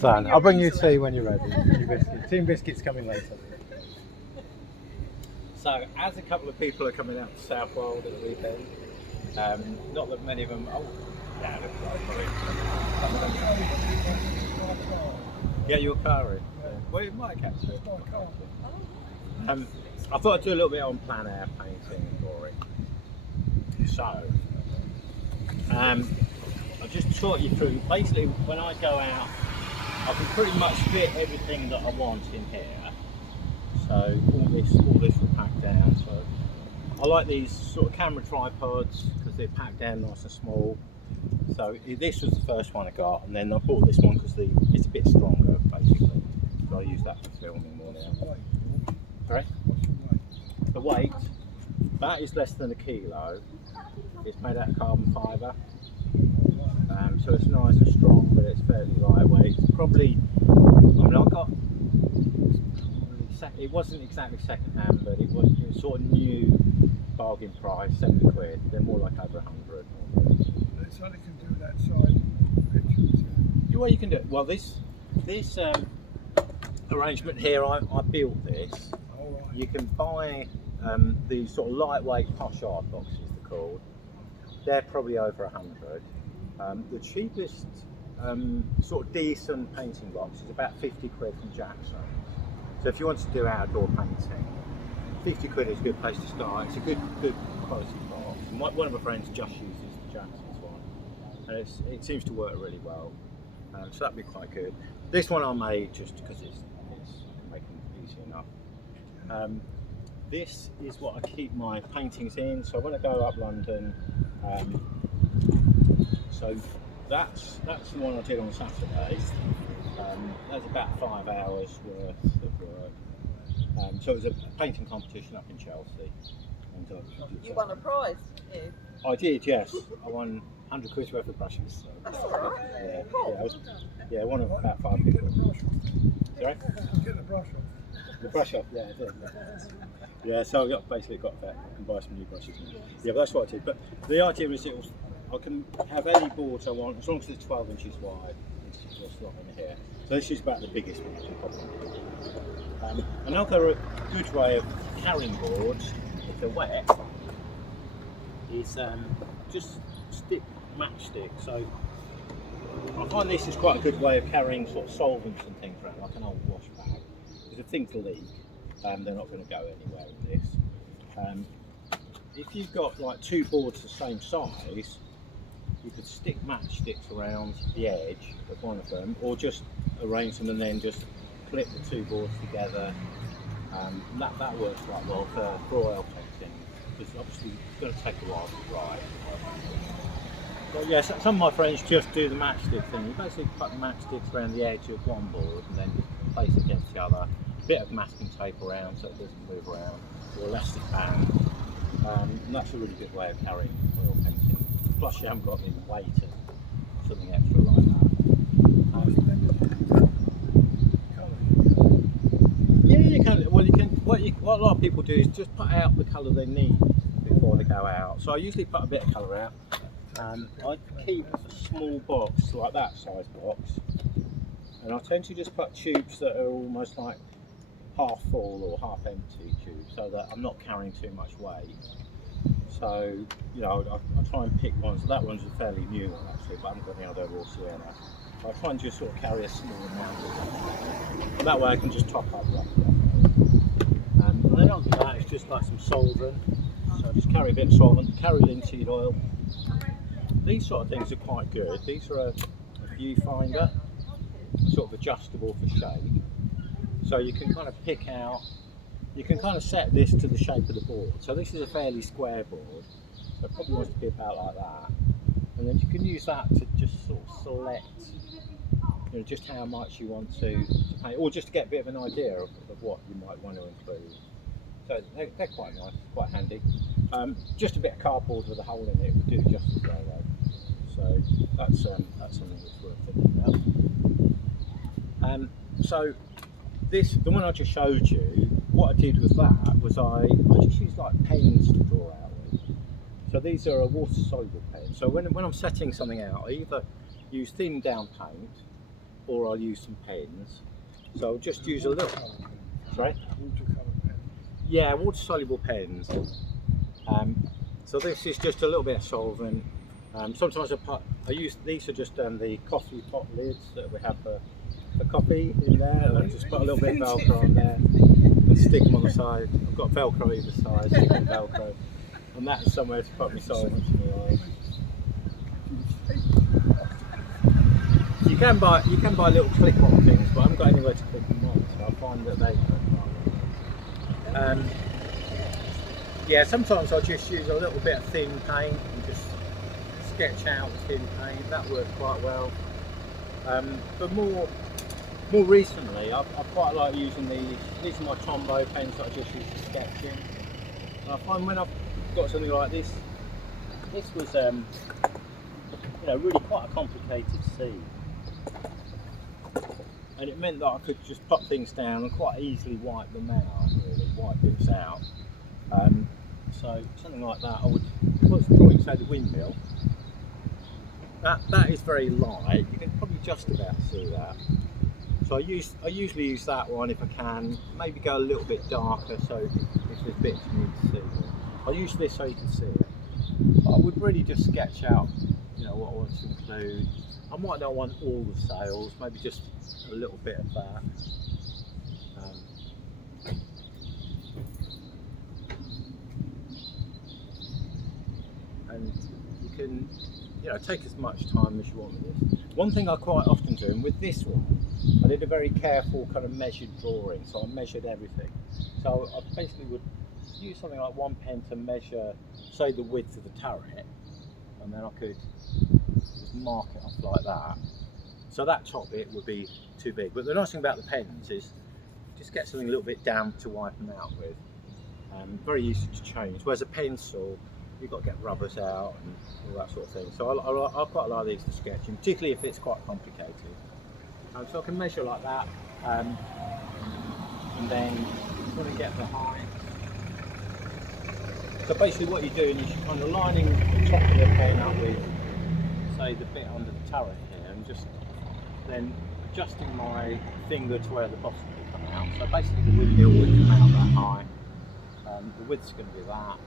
Done. I'll bring you tea when you're ready. Tea and biscuits coming later. So, as a couple of people are coming out to South Wild at the weekend, not that many of them. Oh, yeah, looks like probably. Get your car in. Well, you might catch it. I thought I'd do a little bit on plein air painting and drawing. So, I'll just talk you through. Basically, when I go out, I can pretty much fit everything that I want in here. So all this will pack down. So I like these sort of camera tripods because they're packed down nice and small. So this was the first one I got, and then I bought this one because it's a bit stronger basically. So I use that for filming more now. Sorry? The weight, that is less than a kilo. It's made out of carbon fibre. So it's nice and strong, but it's fairly lightweight. It's probably, it wasn't exactly second hand, but it was sort of new bargain price, £70. They're more like over 100. So they can do that side pictures. Well, you can do it. Well, this arrangement here, I built this. All right. You can buy these sort of lightweight posh art boxes, they're called. They're probably over 100. The cheapest sort of decent painting box is about 50 quid from Jackson. So if you want to do outdoor painting, 50 quid is a good place to start. It's a good quality box. And one of my friends just uses the Jackson's one, and it seems to work really well. So that'd be quite good. This one I made just because it's making it easy enough. This is what I keep my paintings in. So when I go up London, so that's the one I did on Saturday. That's about 5 hours worth of work. So it was a painting competition up in Chelsea. And, You won a prize, did you? I did, yes. I won 100 quid worth of brushes. That's all right. Yeah, one of about 5 people. Sorry? Get the brush off. The brush off, yeah, I did. Yeah, so I basically got that. I can buy some new brushes now. Yeah, but that's what I did. But the idea is I can have any boards I want, as long as it's 12 inches wide. It's just slot in here. So this is about the biggest one I can probably do. Another good way of carrying boards, if they're wet, is just stick matchstick. So I find this is quite a good way of carrying sort of solvents and things around, like an old wash bag. Because if things leak, they're not going to go anywhere with this. If you've got like two boards the same size, you could stick matchsticks around the edge of one of them, or just arrange them and then just clip the two boards together. That works quite well for oil painting, because obviously it's going to take a while to dry. But yeah, some of my friends just do the matchstick thing. You basically put the matchsticks around the edge of one board and then just place it against the other. A bit of masking tape around so it doesn't move around, or elastic band. And that's a really good way of carrying oil painting. Plus you haven't got any weight and something extra like that. Yeah, you can. Well, you can. What a lot of people do is just put out the colour they need before they go out. So I usually put a bit of colour out. I keep a small box like that size box, and I tend to just put tubes that are almost like half full or half empty tubes, so that I'm not carrying too much weight. So, you know, I try and pick ones. That one's a fairly new one actually, but I haven't got any other raw sienna. I try and just sort of carry a small amount of that. And that way I can just top up roughly. And then on that it's just like some solvent. So just carry a bit of solvent, carry linseed oil. These sort of things are quite good. These are a viewfinder, sort of adjustable for shape. So you can kind of pick out, you can kind of set this to the shape of the board. So this is a fairly square board, so it probably wants to be about like that. And then you can use that to just sort of select, you know, just how much you want to paint, or just to get a bit of an idea of what you might want to include. So they're quite nice, quite handy. Just a bit of cardboard with a hole in it would do just as well though. So that's something that's worth thinking about. So the one I just showed you, what I did with that was I just used like pens to draw out with. So these are a water soluble pen. So when I'm setting something out, I either use thin down paint, or I'll use some pens. So I'll just use a little. Sorry. Watercolour pen. Yeah, water soluble pens. So this is just a little bit of solvent. Sometimes I use these are just the coffee pot lids that we have for coffee in there, and I just put a little bit of Velcro on there and stick them on the side. I've got Velcro either side, stick on Velcro, and that's somewhere to put my solvents anyway. You can buy little clip-on things, but I haven't got anywhere to clip them on, so I find that they yeah, sometimes I'll just use a little bit of thin paint and just sketch out thin paint. That works quite well. But more recently, I quite like using these. These are my Tombow pens that I just use for sketching. And I find when I've got something like this was really quite a complicated scene. And it meant that I could just put things down and quite easily wipe them out, wipe bits out. So something like that, I would probably say the windmill. That is very light. You can probably just about see that. So I usually use that one if I can. Maybe go a little bit darker, so if there's bits you need to see. I'll use this so you can see it. But I would really just sketch out, what I want to include. I might not want all the sails, maybe just a little bit of that. And you can, take as much time as you want with this. One thing I quite often do, and with this one, I did a very careful kind of measured drawing, so I measured everything. So I basically would use something like one pen to measure, say, the width of the turret, and then I could just mark it off like that. So that top bit would be too big. But the nice thing about the pens is just get something a little bit damp to wipe them out with. Very easy to change. Whereas a pencil, you've got to get rubbers out and all that sort of thing. So I quite like these for sketching, particularly if it's quite complicated. So I can measure like that, and then you want to get the height. So basically what you're doing is you're kind of lining the top of the pen up with, say, the bit under the turret here, and just then adjusting my finger to where the bottom will come out. So basically the windmill would come out that high. The width's going to be that.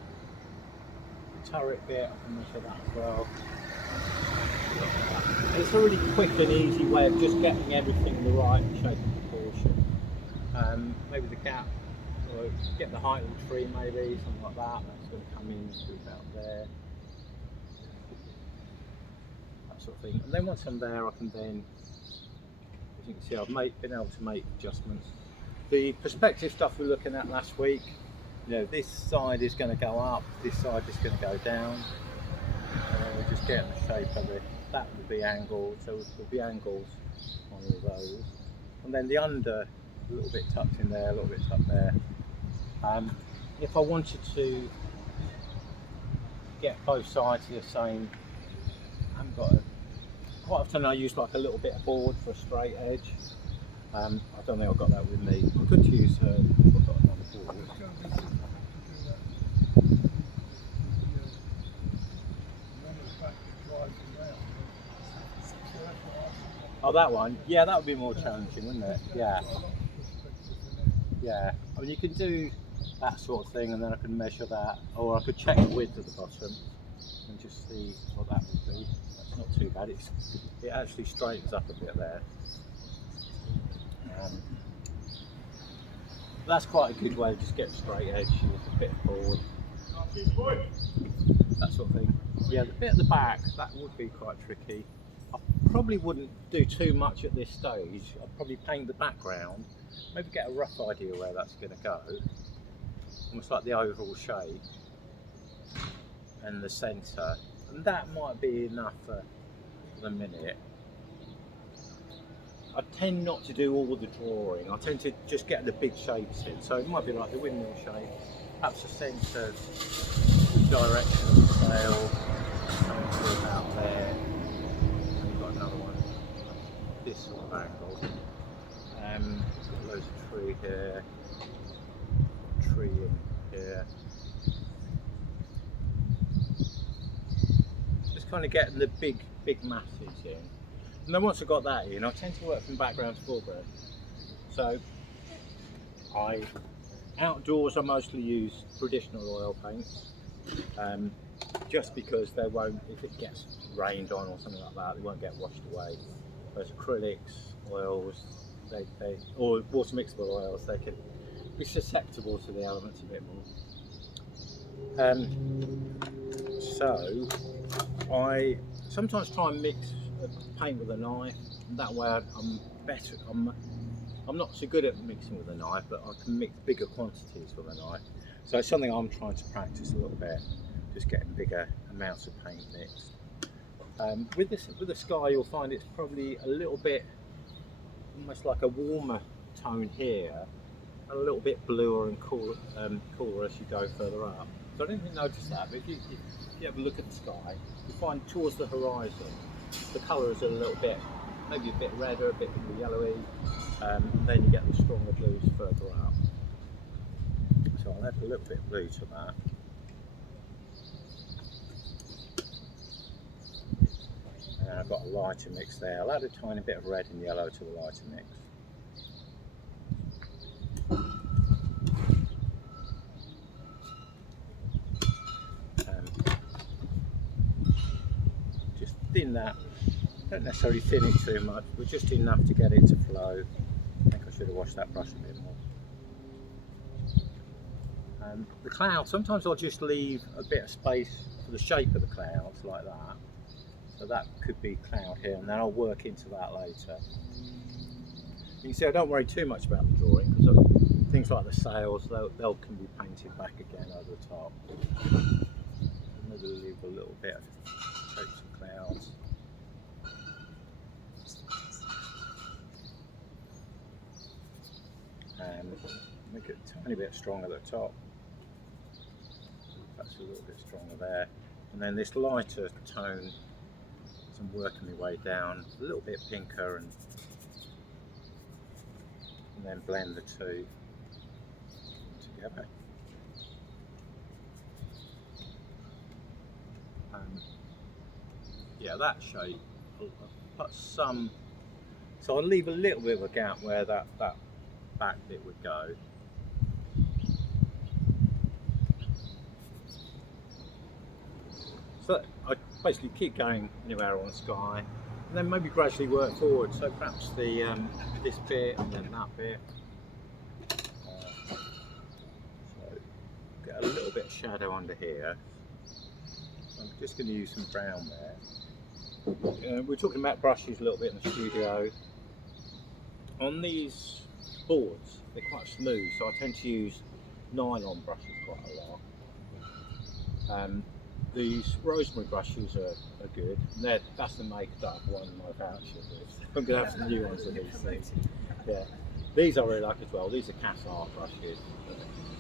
The turret bit, I can measure that as well. It's a really quick and easy way of just getting everything the right shape and proportion. Maybe the gap, or get the height of the tree maybe, something like that. That's going to come in to about there. That sort of thing. And then once I'm there, I can then, as you can see, I've been able to make adjustments. The perspective stuff we were looking at last week, this side is going to go up, this side is going to go down. And then we're just getting the shape of it. That would be angled, so there'll be angles on all those. And then the under, a little bit tucked in there, a little bit tucked there. If I wanted to get both sides the same, I haven't got quite often I use like a little bit of board for a straight edge. I don't think I've got that with me. I could use I've got another board. It's going to be difficult to do that. Oh, that one? Yeah, that would be more challenging, wouldn't it? Yeah. Yeah. I mean, you can do that sort of thing, and then I can measure that, or I could check the width at the bottom and just see what that would be. That's not too bad. It actually straightens up a bit there. That's quite a good way to just get a straight edge with a bit of board. That sort of thing. Yeah, the bit at the back, that would be quite tricky. I probably wouldn't do too much at this stage. I'd probably paint the background, maybe get a rough idea where that's going to go. Almost like the overall shape and the centre. And that might be enough for the minute. I tend not to do all the drawing. I tend to just get the big shapes in. So it might be like the windmill shape, perhaps a sense of the direction of the sail, coming through about there. And you've got another one, this sort of angle. Got loads of tree here, tree in here. Just kind of getting the big masses in. And then once I've got that in, I tend to work from background to foreground. So outdoors I mostly use traditional oil paints, just because they won't, if it gets rained on or something like that, they won't get washed away. Whereas acrylics, oils, or water mixable oils, they can be susceptible to the elements a bit more. So I sometimes try and mix paint with a knife. That way I'm better. I'm not so good at mixing with a knife, but I can mix bigger quantities with a knife. So it's something I'm trying to practice a little bit, just getting bigger amounts of paint mixed. With the sky, you'll find it's probably a little bit, almost like a warmer tone here, and a little bit bluer and cooler as you go further up. So I didn't even notice that, but if you have a look at the sky, you find towards the horizon, the colour is a little bit, maybe a bit redder, a bit more yellowy, and then you get the stronger blues further up. So I'll add a little bit of blue to that. And I've got a lighter mix there. I'll add a tiny bit of red and yellow to the lighter mix. Just thin that. Don't necessarily thin it too much, but just enough to get it to flow. I think I should have washed that brush a bit more. The clouds, sometimes I'll just leave a bit of space for the shape of the clouds like that. So that could be cloud here, and then I'll work into that later. You can see I don't worry too much about the drawing, because things like the sails, they'll can be painted back again over the top. Maybe leave a little bit of shapes of clouds. And make it a tiny bit stronger at the top. Perhaps a little bit stronger there. And then this lighter tone, as I'm working my way down, a little bit pinker, and then blend the two together. Yeah, that shape, I'll put some, so I'll leave a little bit of a gap where that back bit would go. So I basically keep going anywhere on the sky, and then maybe gradually work forward. So perhaps this bit and then that bit. So get a little bit of shadow under here. I'm just going to use some brown there. We're talking about brushes a little bit in the studio. On these boards, they're quite smooth, so I tend to use nylon brushes quite a lot. These rosemary brushes are good. That's the make that I've won my voucher with. I'm going to have some new ones of these things. Yeah, these I really like as well. These are Cass Art brushes.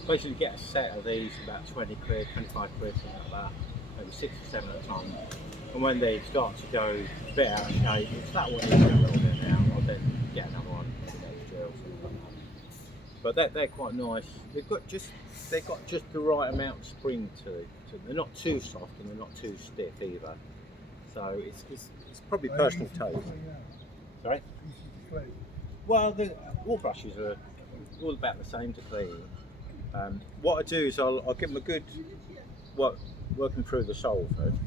Basically, get a set of these, about 20 quid, 25 quid, something like that. Maybe 6 or 7 at a time. And when they start to go a bit out of shape, which that one is a little bit now, I'll then get another one with those drills, something like that. But they're quite nice. They've got just the right amount of spring to them. They're not too soft and they're not too stiff either. So it's probably personal taste. Sorry? Well, all brushes are all about the same to clean. What I do is I'll give them a good working through the solvent.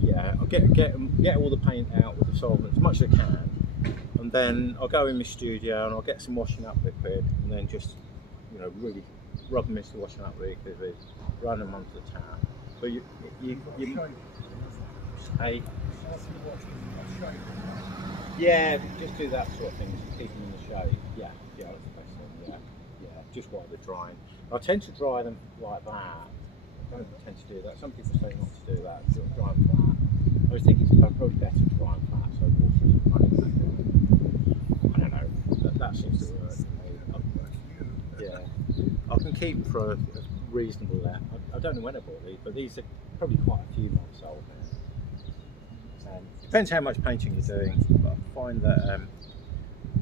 Yeah, I'll get all the paint out with the solvent as much as I can, and then I'll go in my studio and I'll get some washing up liquid, and then just really rub them into the washing up liquid, run them onto the tap. But you hey, yeah, just do that sort of thing to keep them in the shade. Yeah, that's the best thing. Yeah, just while they're drying. I tend to dry them like that. I don't tend to do that. Some people say not to do that. Dry them flat. I was thinking it's probably better to dry them flat so water isn't running back. I don't know. That seems to work. Yeah, I can keep them for a reasonable length. I don't know when I bought these, but these are probably quite a few months old now. Depends how much painting you're doing, but I find that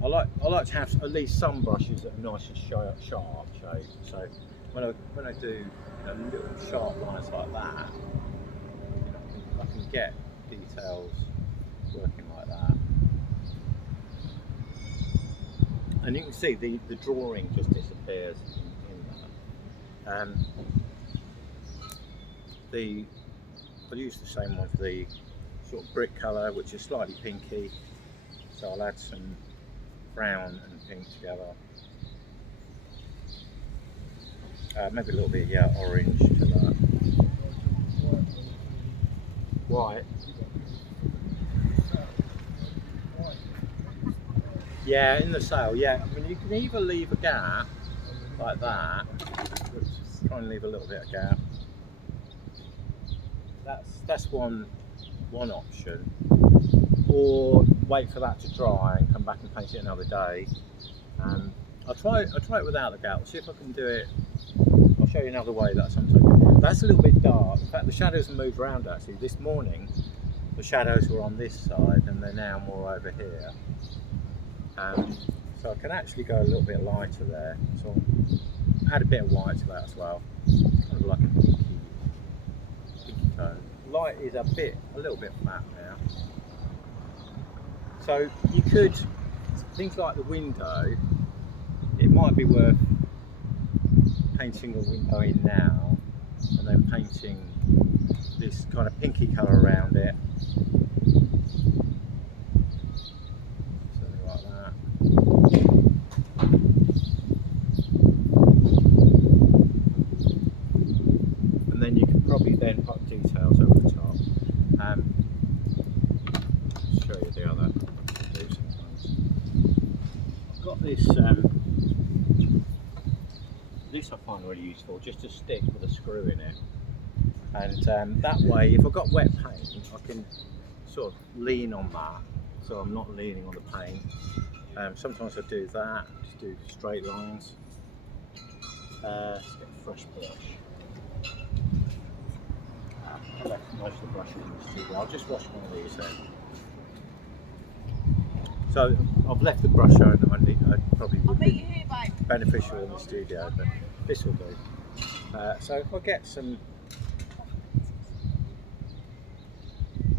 I like to have at least some brushes that are nice and sharp shape. So when I do little sharp lines like that, I can get details working like that. and you can see the drawing just disappears in that. I'll use the same one for the sort of brick colour, which is slightly pinky. So I'll add some brown and pink together. Maybe a little bit orange to that. White. Yeah, in the sail, yeah. I mean, you can either leave a gap like that. Let's try and leave a little bit of gap. That's one option. Or wait for that to dry and come back and paint it another day. I'll try it without the gap. See if I can do it. I'll show you another way that I sometimes do. That's a little bit dark. In fact, the shadows have moved around actually. This morning, the shadows were on this side and they're now more over here. So I can actually go a little bit lighter there. So I'll add a bit of white to that as well. Kind of like a pinky tone. Light is a little bit flat now. So you could, things like the window, it might be worth painting a window in now and then painting this kind of pinky colour around it. Something like that. And then you could probably then put details over the top. I'll show you the other. I've got this. This I find really useful, just to stick with a screw in it, and that way, if I've got wet paint, I can sort of lean on that, so I'm not leaning on the paint. Sometimes I do that, just do straight lines. Let's get a fresh brush. I left most of the brushes in the studio. I'll just wash one of these then. So I've left the brush on. I probably would be beneficial in the studio, but this will do. So if I get some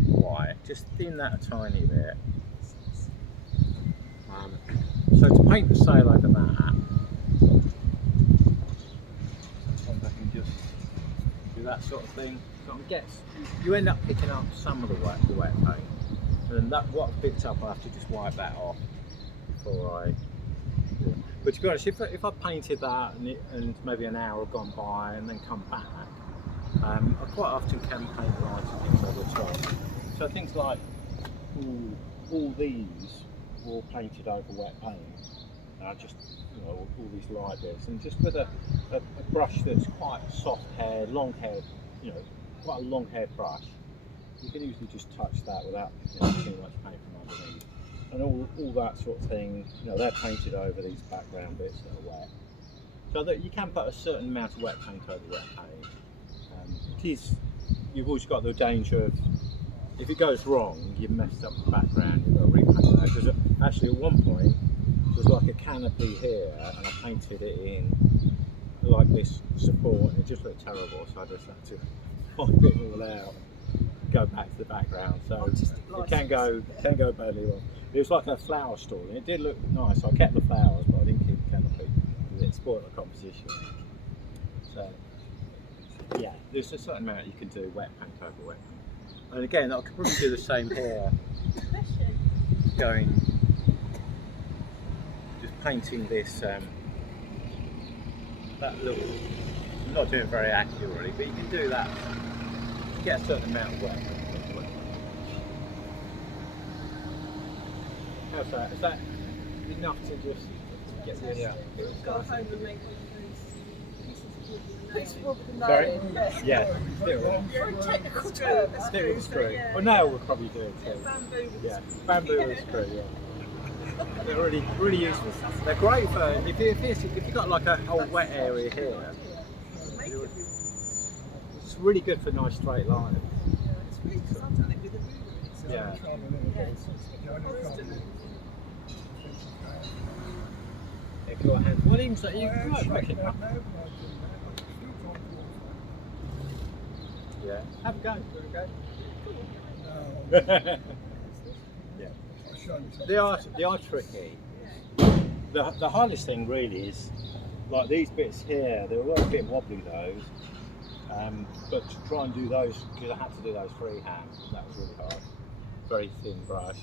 white, just thin that a tiny bit. So to paint the sail over that, sometimes I can just do that sort of thing. So you end up picking up some of the wet paint. And that what I've picked up, I have to just wipe that off before I do it. But to be honest, if I painted that and maybe an hour had gone by and then come back, I quite often can paint lines and things over the top. So things like all these were all painted over wet paint. Just all these light bits, and just with a brush that's quite soft hair, long hair, quite a long hair brush. You can usually just touch that without too much paint from underneath. And all that sort of thing, they're painted over these background bits that are wet. So that you can put a certain amount of wet paint over wet paint. You've always got the danger of, if it goes wrong, you've messed up the background, you've got to repaint that. Because actually at one point, there's like a canopy here, and I painted it in like this support, and it just looked terrible, so I just had to wipe it all out. Go back to the background, so it can go badly wrong. It was like a flower stall, and it did look nice. I kept the flowers, but I didn't keep the canopy because it spoiled the composition. So yeah, there's a certain amount you can do wet paint over wet paint. And again, I could probably do the same here. Just painting this. That little. I'm not doing it very accurately, but you can do that. Get a certain amount of wet. How's that? Is that enough to just get the Go home and make all those. Sorry? Yeah. Still. For a technical term. Stick with the screw. Well, nail would probably do it too. Yeah, Bamboo with a screw. Yeah. They're really, really useful. They're great for if you've got like a whole wet area here. It's really good for nice straight lines. Yeah. If your hand, well, even so, you might make it up. Yeah. Have a go. Yeah. They are tricky. the hardest thing really is like these bits here. They were a bit wobbly those, but to try and do those because I had to do those freehand. That was really hard. Very thin brush.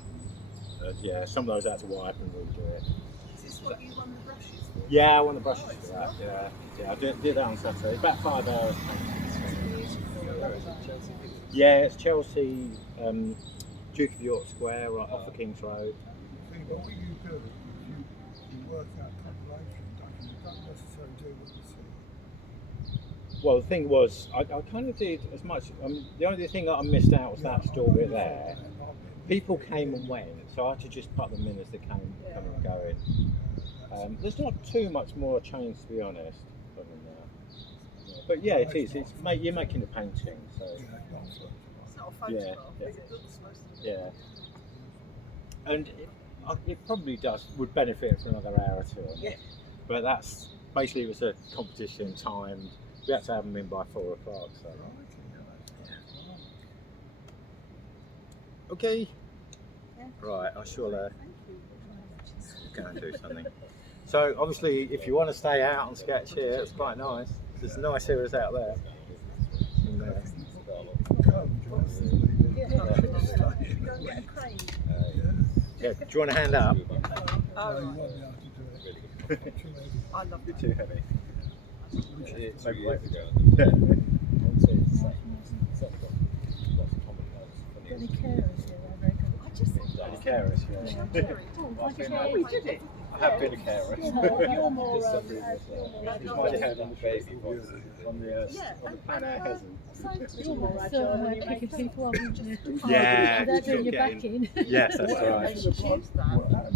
Yeah, some of those I had to wipe and redo it. Is this what you won the brushes for? Yeah, I won the brushes Oh, it's for that. lovely. Yeah, I did that on Saturday. It's about 5 hours. Beautiful. I love that. Yeah, it's Chelsea, Duke of York Square, right off the King's Road. See, what you do is you work out population, don't you? You don't necessarily do what you see. Well, the thing was, I kind of did as much. The only thing that I missed out was that store bit there. People came and went, so I had to just put them in as they came coming and going. There's not too much more change, to be honest. Other than that. Yeah. But yeah, it is. You're making a painting, so It's not a photograph, Yeah. it looks supposed to be. yeah. And it probably would benefit for another hour or two. On Yeah. it. But that's basically it was a competition timed. We had to have them in by 4 o'clock. So okay. Yeah. Right, I shall Thank you. go and do something. So obviously, if you want to stay out and sketch here, it's quite nice. There's nice areas out there. And, Yeah. Go and get a crane. yeah, do you want a hand up? Oh, right. I love You're that. too heavy. Maybe wait. Any carers here? They're very good. I just said Any carers, yeah. Jerry. Oh, We did it. I have been a carer. You're more, She's my head on the baby on the Yeah, planet hasn't. you're more kicking people off, aren't you? Yeah, They're doing sort of your back in. Yes, that's I right. should use that.